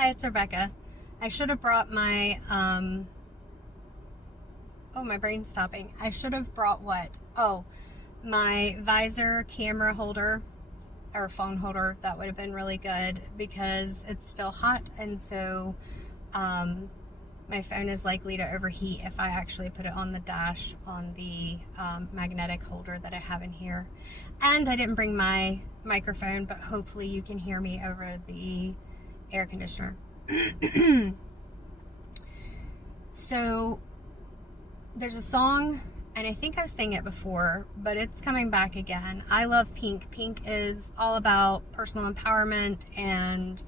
Hi, it's Rebecca. I should have brought my, oh, my brain's stopping. I should have brought what? Oh, my visor camera holder or phone holder. That would have been really good because it's still hot, and so my phone is likely to overheat if I actually put it on the dash on the magnetic holder that I have in here. And I didn't bring my microphone, but hopefully you can hear me over the air conditioner. So there's a song, and I think I've sang it before, but it's coming back again. I love Pink. Pink is all about personal empowerment and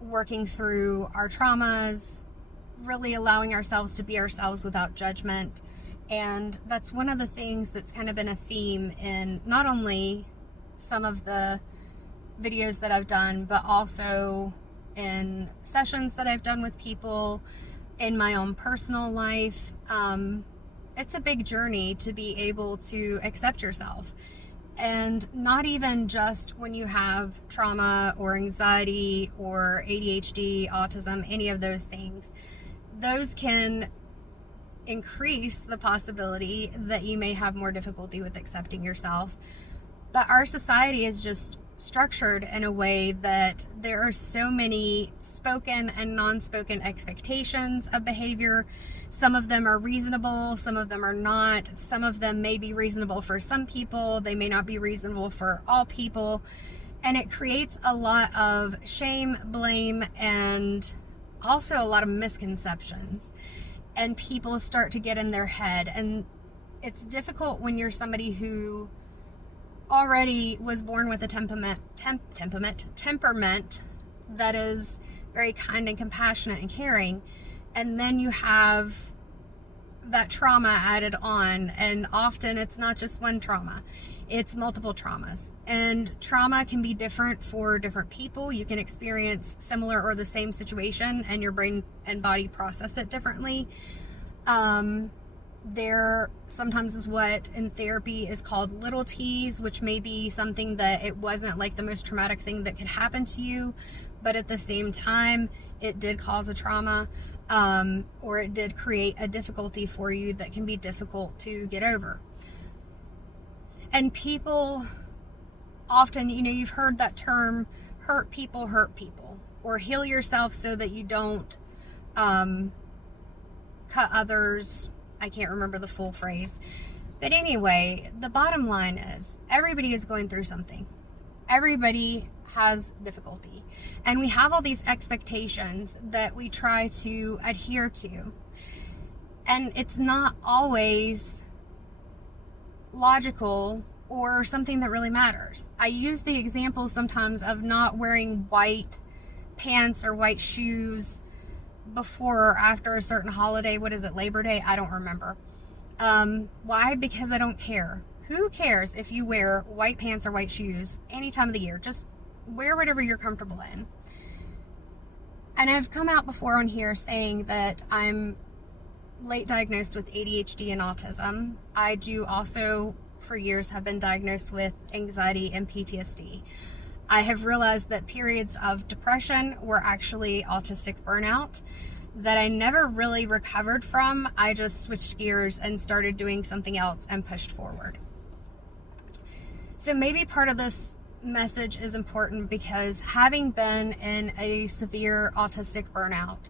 working through our traumas, really allowing ourselves to be ourselves without judgment. And that's one of the things that's kind of been a theme in not only some of the videos that I've done, but also in sessions that I've done with people in my own personal life. It's a big journey to be able to accept yourself, and not even just when you have trauma or anxiety or ADHD, autism, any of those things. Those can increase the possibility that you may have more difficulty with accepting yourself. But our society is just structured in a way that there are so many spoken and non-spoken expectations of behavior. Some of them are reasonable, some of them are not. Some of them may be reasonable for some people, they may not be reasonable for all people. And it creates a lot of shame, blame, and also a lot of misconceptions. And people start to get in their head. And it's difficult when you're somebody who already was born with a temperament that is very kind and compassionate and caring, and then you have that trauma added on. And often it's not just one trauma, it's multiple traumas, and trauma can be different for different people. You can experience similar or the same situation and your brain and body process it differently. There sometimes is what in therapy is called little t's, which may be something that it wasn't like the most traumatic thing that could happen to you, but at the same time it did cause a trauma, or it did create a difficulty for you that can be difficult to get over. And people often, you've heard that term, hurt people, or heal yourself so that you don't cut others. I can't remember the full phrase. But anyway, the bottom line is everybody is going through something. Everybody has difficulty. And we have all these expectations that we try to adhere to. And it's not always logical or something that really matters. I use the example sometimes of not wearing white pants or white shoes before or after a certain holiday. What is it, Labor Day? I don't remember. Why? Because I don't care. Who cares if you wear white pants or white shoes any time of the year? Just wear whatever you're comfortable in. And I've come out before on here saying that I'm late diagnosed with ADHD and autism. I do also, for years, have been diagnosed with anxiety and PTSD. I have realized that periods of depression were actually autistic burnout that I never really recovered from. I just switched gears and started doing something else and pushed forward. So maybe part of this message is important because having been in a severe autistic burnout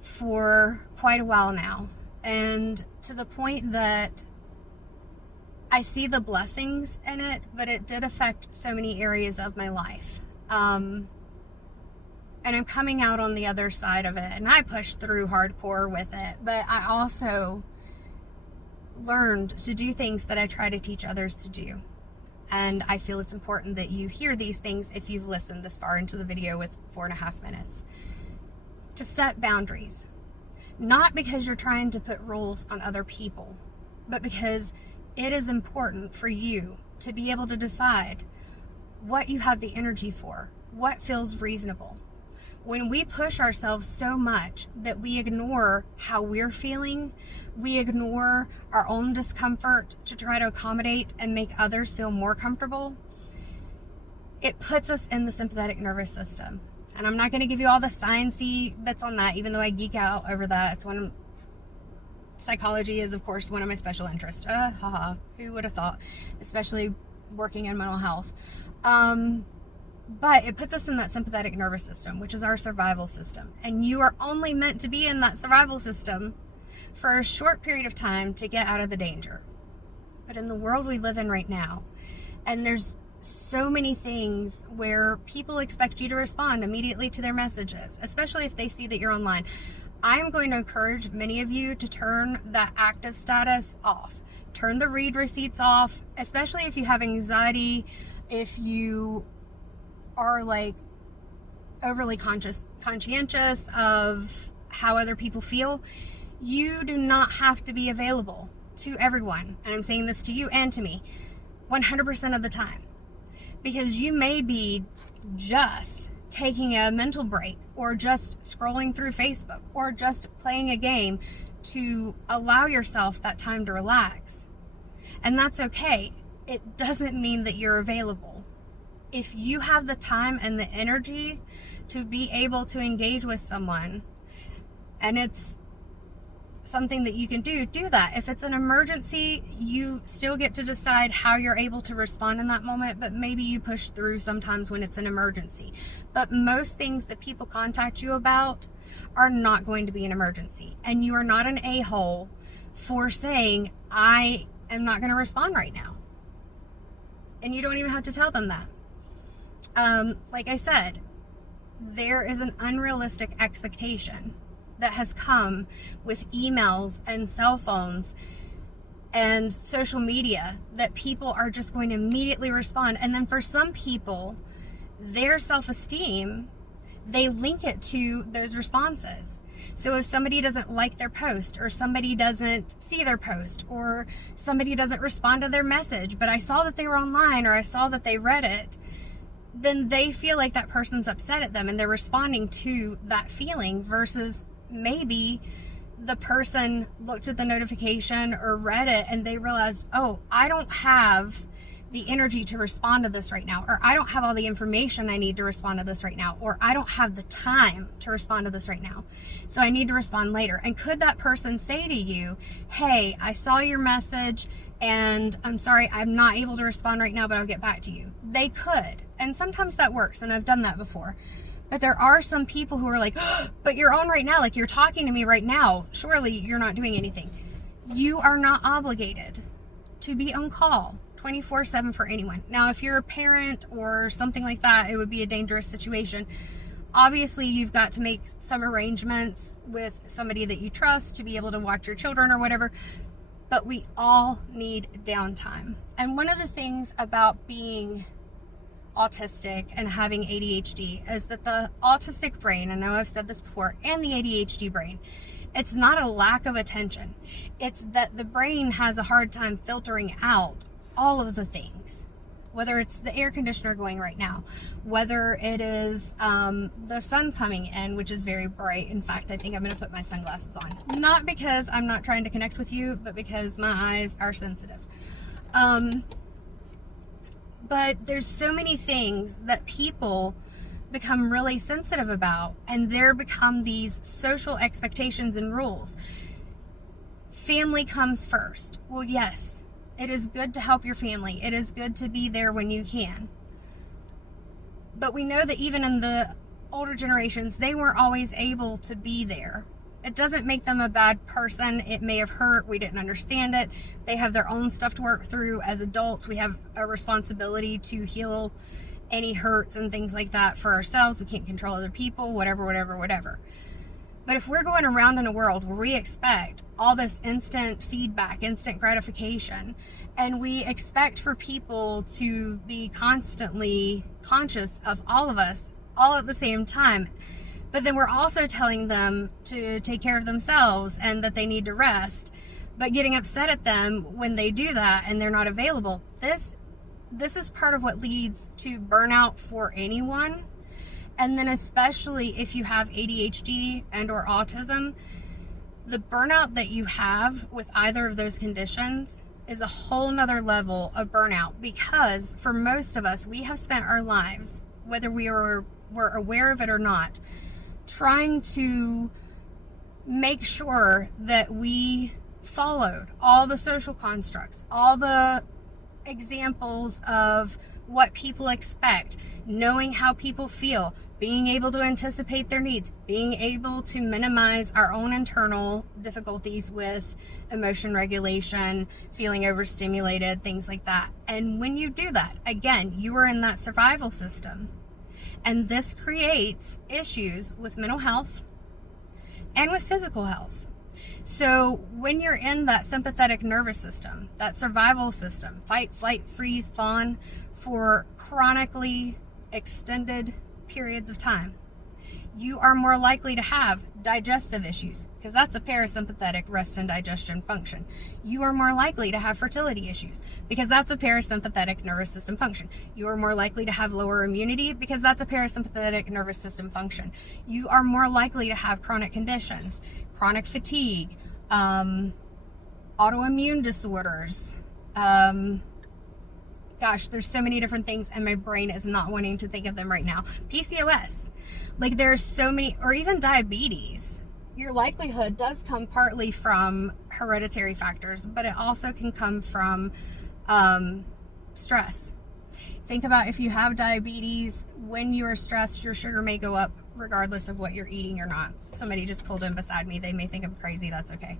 for quite a while now, and to the point that I see the blessings in it, but it did affect so many areas of my life. And I'm coming out on the other side of it, and I pushed through hardcore with it, but I also learned to do things that I try to teach others to do. And I feel it's important that you hear these things if you've listened this far into the video with 4.5 minutes. To set boundaries. Not because you're trying to put rules on other people, but because it is important for you to be able to decide what you have the energy for, what feels reasonable. When we push ourselves so much that we ignore how we're feeling, we ignore our own discomfort to try to accommodate and make others feel more comfortable, it puts us in the sympathetic nervous system. And I'm not going to give you all the sciencey bits on that, even though I geek out over that. Psychology is, of course, one of my special interests. Who would have thought? Especially working in mental health. But it puts us in that sympathetic nervous system, which is our survival system. And you are only meant to be in that survival system for a short period of time to get out of the danger. But in the world we live in right now, and there's so many things where people expect you to respond immediately to their messages, especially if they see that you're online. I am going to encourage many of you to turn that active status off. Turn the read receipts off, especially if you have anxiety, if you are like overly conscientious of how other people feel. You do not have to be available to everyone. And I'm saying this to you and to me 100% of the time. Because you may be just taking a mental break, or just scrolling through Facebook, or just playing a game to allow yourself that time to relax. And that's okay. It doesn't mean that you're available. If you have the time and the energy to be able to engage with someone, and it's something that you can do that. If it's an emergency, you still get to decide how you're able to respond in that moment, but maybe you push through sometimes when it's an emergency. But most things that people contact you about are not going to be an emergency. And you are not an a-hole for saying, I am not going to respond right now. And you don't even have to tell them that. Like I said, there is an unrealistic expectation that has come with emails and cell phones and social media that people are just going to immediately respond. And then for some people, their self-esteem, they link it to those responses. So if somebody doesn't like their post, or somebody doesn't see their post, or somebody doesn't respond to their message, but I saw that they were online, or I saw that they read it, then they feel like that person's upset at them and they're responding to that feeling, versus maybe the person looked at the notification or read it and they realized, oh, I don't have the energy to respond to this right now, or I don't have all the information I need to respond to this right now, or I don't have the time to respond to this right now, so I need to respond later. And could that person say to you, hey, I saw your message and I'm sorry, I'm not able to respond right now, but I'll get back to you? They could. And sometimes that works, and I've done that before. But there are some people who are like, oh, but you're on right now, like you're talking to me right now. Surely you're not doing anything. You are not obligated to be on call 24/7 for anyone. Now, if you're a parent or something like that, it would be a dangerous situation. Obviously, you've got to make some arrangements with somebody that you trust to be able to watch your children or whatever. But we all need downtime. And one of the things about being autistic and having ADHD is that the autistic brain, I know I've said this before, and the ADHD brain, it's not a lack of attention. It's that the brain has a hard time filtering out all of the things, whether it's the air conditioner going right now, whether it is the sun coming in, which is very bright. In fact, I think I'm going to put my sunglasses on. Not because I'm not trying to connect with you, but because my eyes are sensitive. But there's so many things that people become really sensitive about, and there become these social expectations and rules. Family comes first. Well, yes, it is good to help your family. It is good to be there when you can. But we know that even in the older generations, they weren't always able to be there. It doesn't make them a bad person. It may have hurt. We didn't understand it. They have their own stuff to work through. As adults, we have a responsibility to heal any hurts and things like that for ourselves. We can't control other people, whatever. But if we're going around in a world where we expect all this instant feedback, instant gratification, and we expect for people to be constantly conscious of all of us all at the same time, but then we're also telling them to take care of themselves and that they need to rest, but getting upset at them when they do that and they're not available. This is part of what leads to burnout for anyone. And then especially if you have ADHD and or autism, the burnout that you have with either of those conditions is a whole nother level of burnout, because for most of us, we have spent our lives, whether we were we're aware of it or not, trying to make sure that we followed all the social constructs, all the examples of what people expect, knowing how people feel, being able to anticipate their needs, being able to minimize our own internal difficulties with emotion regulation, feeling overstimulated, things like that. And when you do that, again, you are in that survival system. And this creates issues with mental health and with physical health. So when you're in that sympathetic nervous system, that survival system, fight, flight, freeze, fawn, for chronically extended periods of time, you are more likely to have digestive issues, because that's a parasympathetic rest and digestion function. You are more likely to have fertility issues, because that's a parasympathetic nervous system function. You are more likely to have lower immunity, because that's a parasympathetic nervous system function. You are more likely to have chronic conditions, chronic fatigue, autoimmune disorders. Gosh, there's so many different things, and my brain is not wanting to think of them right now. PCOS. Like, there's so many, or even diabetes. Your likelihood does come partly from hereditary factors, but it also can come from stress. Think about if you have diabetes, when you are stressed, your sugar may go up regardless of what you're eating or not. Somebody just pulled in beside me. They may think I'm crazy. That's okay.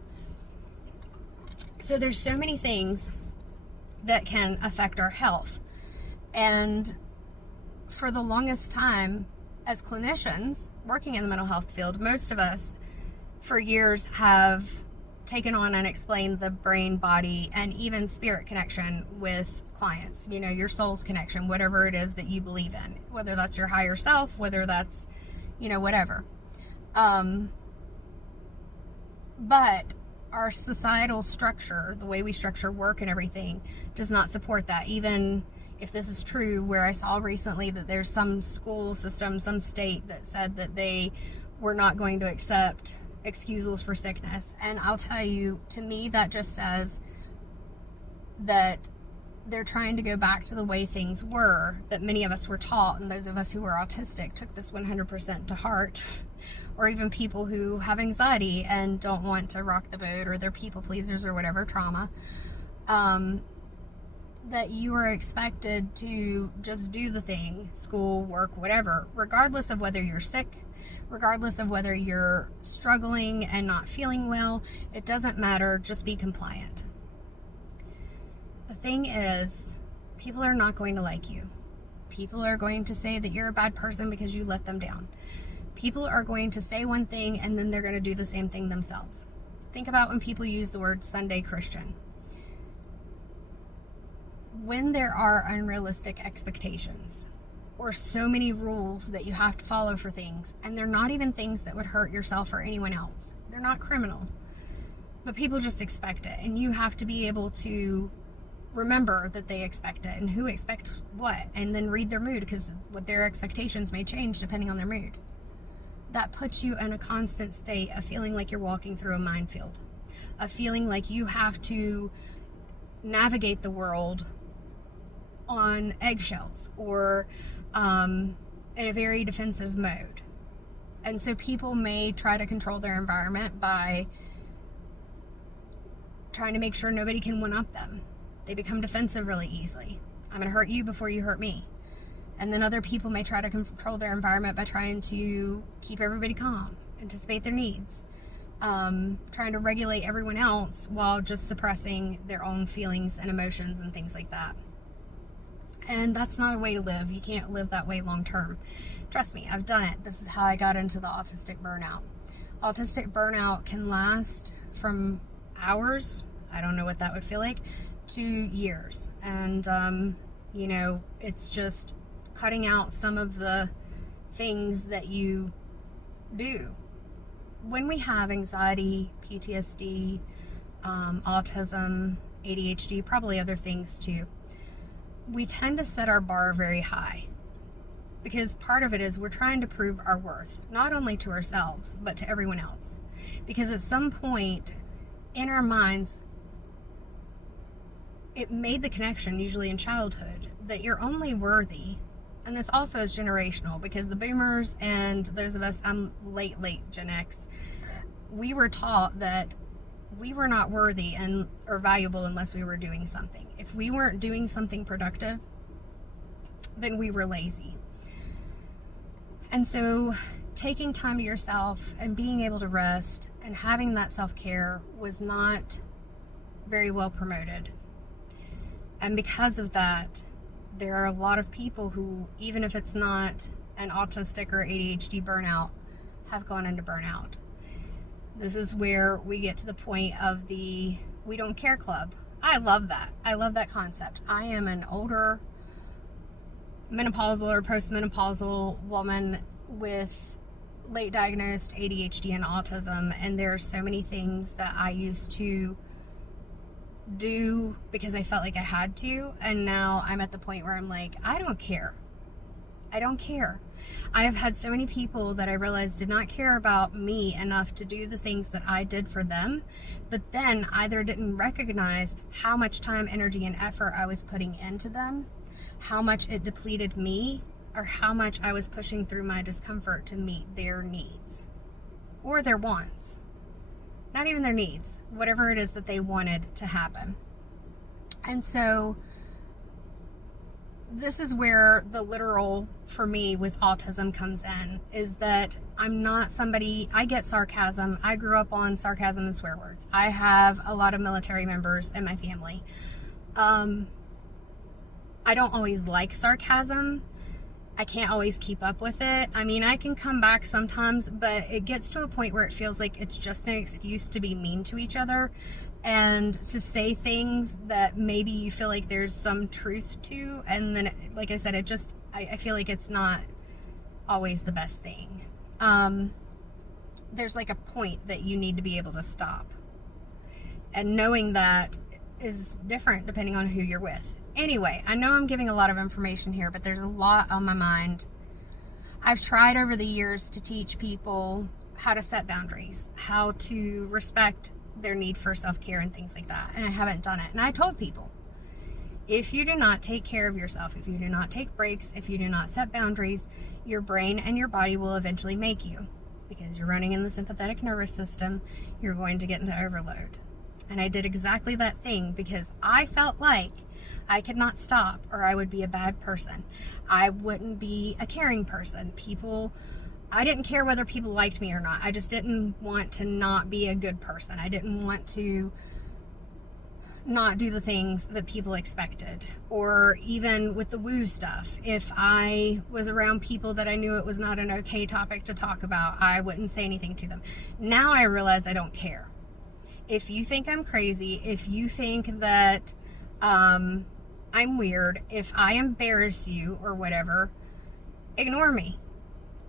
So there's so many things that can affect our health. And for the longest time, as clinicians working in the mental health field, most of us for years have taken on and explained the brain, body, and even spirit connection with clients. You know, your soul's connection, whatever it is that you believe in, whether that's your higher self, whether that's, you know, whatever. But our societal structure, the way we structure work and everything, does not support that. Even if this is true, where I saw recently that there's some school system, some state that said that they were not going to accept excusals for sickness. And I'll tell you, to me, that just says that they're trying to go back to the way things were, that many of us were taught, and those of us who were autistic took this 100% to heart, or even people who have anxiety and don't want to rock the boat, or they're people pleasers or whatever trauma, that you are expected to just do the thing, school, work, whatever, regardless of whether you're sick, regardless of whether you're struggling and not feeling well. It doesn't matter, just be compliant. The thing is, people are not going to like you. People are going to say that you're a bad person because you let them down. People are going to say one thing and then they're going to do the same thing themselves. Think about when people use the word Sunday Christian. When there are unrealistic expectations, or so many rules that you have to follow for things, and they're not even things that would hurt yourself or anyone else. They're not criminal, but people just expect it, and you have to be able to remember that they expect it and who expects what, and then read their mood, because what their expectations may change depending on their mood. That puts you in a constant state of feeling like you're walking through a minefield, of feeling like you have to navigate the world on eggshells, or in a very defensive mode. And so people may try to control their environment by trying to make sure nobody can one-up them. They become defensive really easily. I'm going to hurt you before you hurt me. And then other people may try to control their environment by trying to keep everybody calm, anticipate their needs, trying to regulate everyone else while just suppressing their own feelings and emotions and things like that. And that's not a way to live. You can't live that way long term. Trust me, I've done it. This is how I got into the autistic burnout. Autistic burnout can last from hours, I don't know what that would feel like, to years. And, you know, it's just cutting out some of the things that you do. When we have anxiety, PTSD, autism, ADHD, probably other things too, we tend to set our bar very high, because part of it is we're trying to prove our worth, not only to ourselves, but to everyone else. Because at some point in our minds, it made the connection, usually in childhood, that you're only worthy and this also is generational, because the boomers and those of us, I'm late Gen X, we were taught that we were not worthy or valuable unless we were doing something. If we weren't doing something productive, then we were lazy. And so taking time to yourself and being able to rest and having that self-care was not very well promoted. And because of that, there are a lot of people who, even if it's not an autistic or ADHD burnout, have gone into burnout. This is where we get to the point of the we don't care club. I love that. I love that concept. I am an older menopausal or postmenopausal woman with late diagnosed ADHD and autism, and there are so many things that I used to do because I felt like I had to, and now I'm at the point where I'm like, I don't care. I don't care. I have had so many people that I realized did not care about me enough to do the things that I did for them, but then either didn't recognize how much time, energy, and effort I was putting into them, how much it depleted me, or how much I was pushing through my discomfort to meet their needs or their wants. Not even their needs, whatever it is that they wanted to happen. And so this is where the literal for me with autism comes in, is that I'm not somebody, I get sarcasm. I grew up on sarcasm and swear words. I have a lot of military members in my family. I don't always like sarcasm. I can't always keep up with it. I mean, I can come back sometimes, but it gets to a point where it feels like it's just an excuse to be mean to each other and to say things that maybe you feel like there's some truth to. And then, like I said, I feel like it's not always the best thing. There's like a point that you need to be able to stop. And knowing that is different depending on who you're with. Anyway, I know I'm giving a lot of information here, but there's a lot on my mind. I've tried over the years to teach people how to set boundaries, how to respect their need for self-care and things like that, and I haven't done it. And I told people, if you do not take care of yourself, if you do not take breaks, if you do not set boundaries, your brain and your body will eventually make you. Because you're running in the sympathetic nervous system, you're going to get into overload. And I did exactly that thing because I felt like I could not stop or I would be a bad person. I wouldn't be a caring person. I didn't care whether people liked me or not. I just didn't want to not be a good person. I didn't want to not do the things that people expected. Or even with the woo stuff, if I was around people that I knew it was not an okay topic to talk about, I wouldn't say anything to them. Now I realize I don't care. If you think I'm crazy, if you think that I'm weird, if I embarrass you or whatever, ignore me.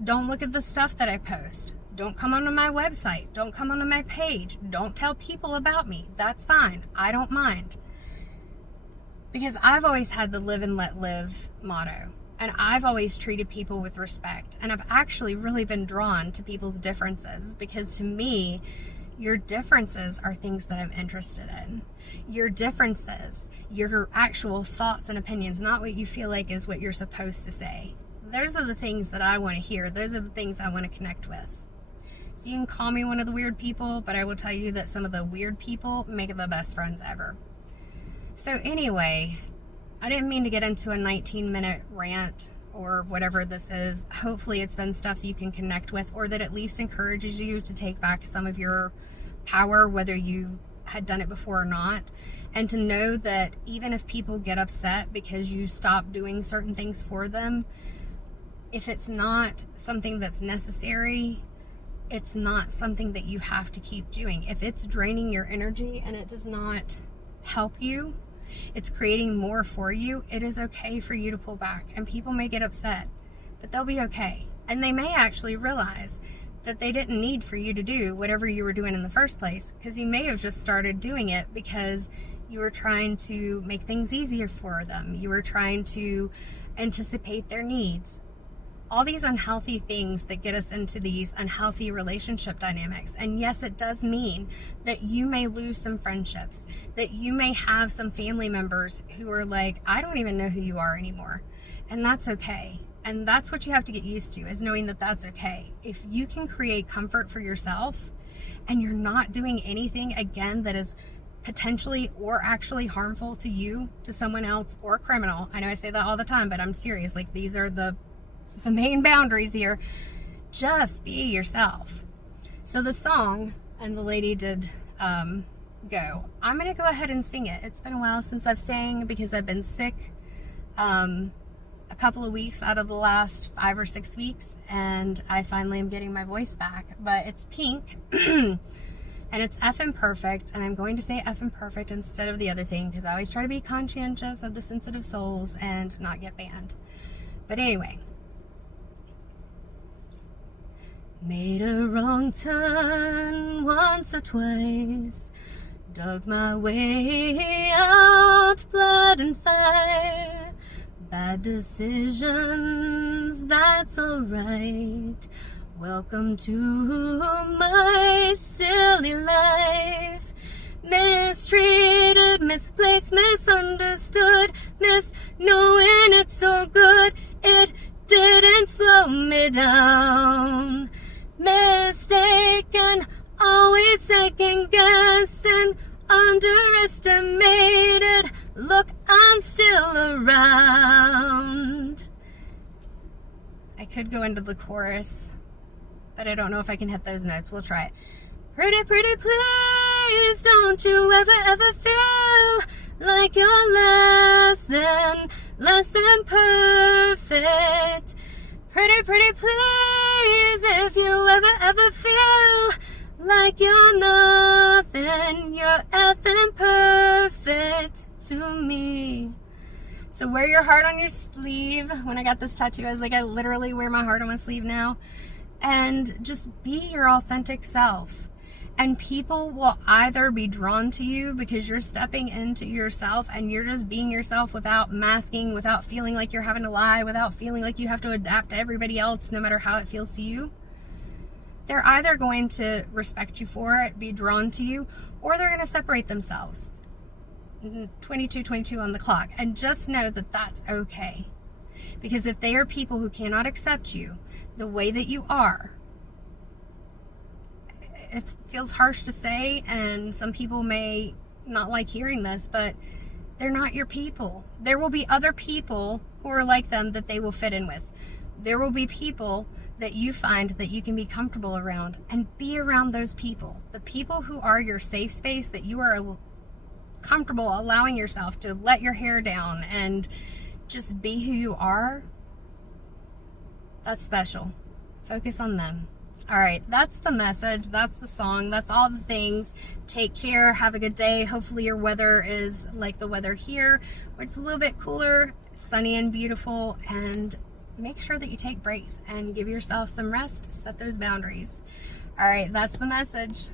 Don't look at the stuff that I post. Don't come onto my website. Don't come onto my page. Don't tell people about me. That's fine. I don't mind. Because I've always had the live and let live motto. And I've always treated people with respect. And I've actually really been drawn to people's differences, because to me, your differences are things that I'm interested in. Your differences, your actual thoughts and opinions, not what you feel like is what you're supposed to say. Those are the things that I want to hear. Those are the things I want to connect with. So you can call me one of the weird people, but I will tell you that some of the weird people make the best friends ever. So anyway, I didn't mean to get into a 19-minute rant or whatever this is. Hopefully it's been stuff you can connect with, or that at least encourages you to take back some of your power, whether you had done it before or not. And to know that even if people get upset because you stop doing certain things for them, if it's not something that's necessary, it's not something that you have to keep doing. If it's draining your energy and it does not help you, it's creating more for you, it is okay for you to pull back. And people may get upset, but they'll be okay. And they may actually realize that they didn't need for you to do whatever you were doing in the first place, because you may have just started doing it because you were trying to make things easier for them. You were trying to anticipate their needs. All these unhealthy things that get us into these unhealthy relationship dynamics. And yes, it does mean that you may lose some friendships, that you may have some family members who are like, I don't even know who you are anymore. And that's okay. And that's what you have to get used to, is knowing that that's okay. If you can create comfort for yourself and you're not doing anything, again, that is potentially or actually harmful to you, to someone else, or criminal. I know I say that all the time, but I'm serious. Like, these are the main boundaries here. Just be yourself. So the song, and the lady did go. I'm going to go ahead and sing it. It's been a while since I've sang because I've been sick a couple of weeks out of the last 5 or 6 weeks, and I finally am getting my voice back. But it's Pink. And it's effing perfect, and I'm going to say effing perfect instead of the other thing, because I always try to be conscientious of the sensitive souls and not get banned. But anyway. Made a wrong turn once or twice, dug my way out, blood and fire, bad decisions, that's alright. Welcome to my silly life. Mistreated, misplaced, misunderstood, knowing it's so good, it didn't slow me down. Mistaken, always second guessing, underestimated, look, I'm still around. I could go into the chorus, but I don't know if I can hit those notes. We'll try it. Pretty, pretty please, don't you ever feel like you're less than perfect. Pretty, pretty please, if you ever feel like you're nothing, you're effing perfect to me. So wear your heart on your sleeve. When I got this tattoo, I was like, I literally wear my heart on my sleeve now. And just be your authentic self. And people will either be drawn to you because you're stepping into yourself and you're just being yourself without masking, without feeling like you're having to lie, without feeling like you have to adapt to everybody else no matter how it feels to you. They're either going to respect you for it, be drawn to you, or they're going to separate themselves. 22 on the clock. And just know that that's okay. Because if they are people who cannot accept you the way that you are, it feels harsh to say, and some people may not like hearing this, but they're not your people. There will be other people who are like them that they will fit in with. There will be people that you find that you can be comfortable around, and be around those people. The people who are your safe space, that you are comfortable allowing yourself to let your hair down and just be who you are. That's special. Focus on them. All right, that's the message. That's the song. That's all the things. Take care. Have a good day. Hopefully your weather is like the weather here, where it's a little bit cooler, sunny and beautiful. And make sure that you take breaks and give yourself some rest. Set those boundaries. All right, that's the message.